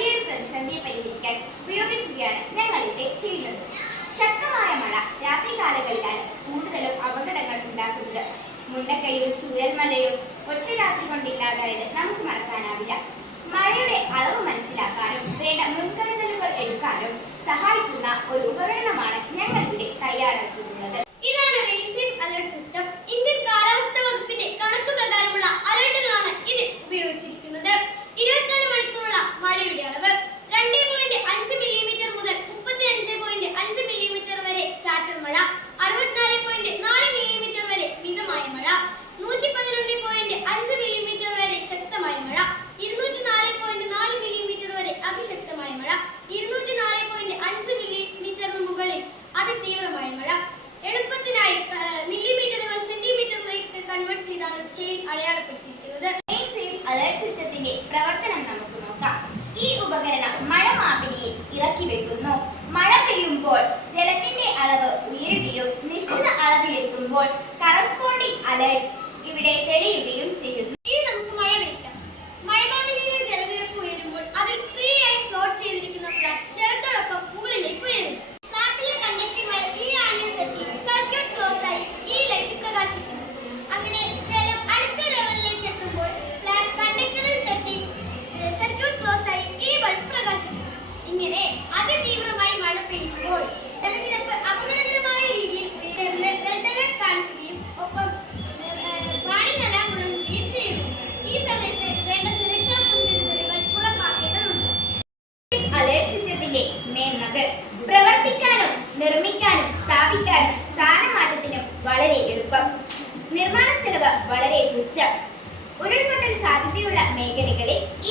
വലിയൊരു പ്രതിസന്ധിയെ പരിഹരിക്കാൻ ഉപയോഗിക്കുകയാണ് ഞങ്ങളിവിടെ ചെയ്യുന്നത്. ശക്തമായ മഴ രാത്രികാലങ്ങളിലാണ് കൂടുതലും അപകടങ്ങൾ ഉണ്ടാക്കുന്നത്. മുണ്ടക്കയും ചൂരൽമലയും ഒറ്റ രാത്രി കൊണ്ട് ഇല്ലാതായത് നമുക്ക് മറക്കാനാവില്ല. മഴയുടെ അളവ് മനസ്സിലാക്കാനും വേണ്ട മുൻകരുതലുകൾ എടുക്കാനും സഹായിക്കുന്ന ഒരു ഉപകരണമാണ് ഞങ്ങൾ ഇവിടെ തയ്യാറാക്കിയിട്ടുള്ളത്. ഇതാണ് റെയിൻ അലർട്ട് സിസ്റ്റം. ഇന്ത്യൻ കാലാവസ്ഥാ വകുപ്പിന്റെ കണക്ക് പ്രകാരമുള്ള അലർട്ടുകളാണ് ഇത് ഉപയോഗിച്ചിരിക്കുന്നത്. 24 മണിക്കൂറുള്ള മഴയുടെ അളവ് 2.5 മില്ലിമീറ്റർ മുതൽ 35.5 മില്ലിമീറ്റർ വരെ ചാറ്റൽ മഴ, 64.4 മില്ലിമീറ്റർ വരെ മിതമായ മഴ, 111.5 മില്ലിമീറ്റർ വരെ ശക്തമായ മഴ, 204.4 മില്ലിമീറ്റർ വരെ അതിശക്തമായ മഴ, 204.5 മില്ലിമീറ്ററിന് മുകളിൽ അതിതീവ്രമായ മഴ. എളുപ്പത്തിനായി മില്ലിമീറ്ററുകൾ സെന്റിമീറ്ററിലേക്ക് കൺവേർട്ട് ചെയ്താണ് സ്കെയിൽ അടയാളപ്പെടുത്തിയിരിക്കുന്നത്. അലർട്ട് സിസ്റ്റത്തിന്റെ പ്രവർത്തനം നമുക്ക് നോക്കാം. ഈ ഉപകരണം മഴ മാപിനിയിൽ ഇറക്കി വെക്കുന്നു. മഴ പെയ്യുമ്പോൾ ജലത്തിന്റെ അളവ് ഉയരുകയും നിശ്ചിത അളവിലെത്തുമ്പോൾ കറസ്പോണ്ടിങ് അലർട്ട് ഇവിടെ തെളിയുകയും ചെയ്യുന്നു. ഇനി നമുക്ക് മഴ പെയ്യാം. മഴമാപിനിയിലെ ജലനിരപ്പ് ഉയരുമ്പോൾ അതിൽ ഫ്രീ ആയി ഫ്ലോട്ട് ചെയ്തിരിക്കുന്ന ഫ്ലാഗ് ജലത്തോടൊപ്പം മുകളിലേക്ക് ഉയരുന്നു. ഫ്ലാറ്റിലെ കണ്ടക്ടിംഗ് വയർ ഈ ആണിയിൽ തട്ടി സർക്യൂട്ട് ക്ലോസ് ആയി ഈ ലൈറ്റ് പ്രകാശിക്കുന്നു. അങ്ങനെ ജലം അടുത്ത ലെവലിലേക്ക് എത്തുമ്പോൾ ഫ്ലാഗ് കണ്ടക്ടറിൽ തട്ടി സർക്യൂട്ട് ക്ലോസ് ആയി ഈ ബൾബ് പ്രകാശിക്കുന്നു. ഇങ്ങനെ അതിതീവ്രമായി മഴ പെയ്യുമ്പോൾ ജലനിരപ്പ് അപകടകരമായ രീതിയിൽ ഉയർന്ന് റെഡ് അലർട്ട് കാണിക്കുകയും ഒപ്പം വാണിംഗ് അലാം മുഴങ്ങുകയും ചെയ്യുന്നു. ഈ സമയത്ത് വേണ്ട സുരക്ഷാ മുൻകരുതലുകൾ ഉറപ്പാക്കേണ്ടതുണ്ട്. അലർട്ട് സിസ്റ്റത്തിന്റെ മേന്മകൾ പ്രവർത്തിക്കാനും നിർമ്മിക്കാനും സ്ഥാപിക്കാനും സ്ഥാനമാറ്റത്തിനും വളരെ എളുപ്പം. നിർമ്മാണ ചെലവ് വളരെ തുച്ഛം. ഉരുൾപൊട്ടൽ സാധ്യതയുള്ള മേഖലകളിൽ ഈ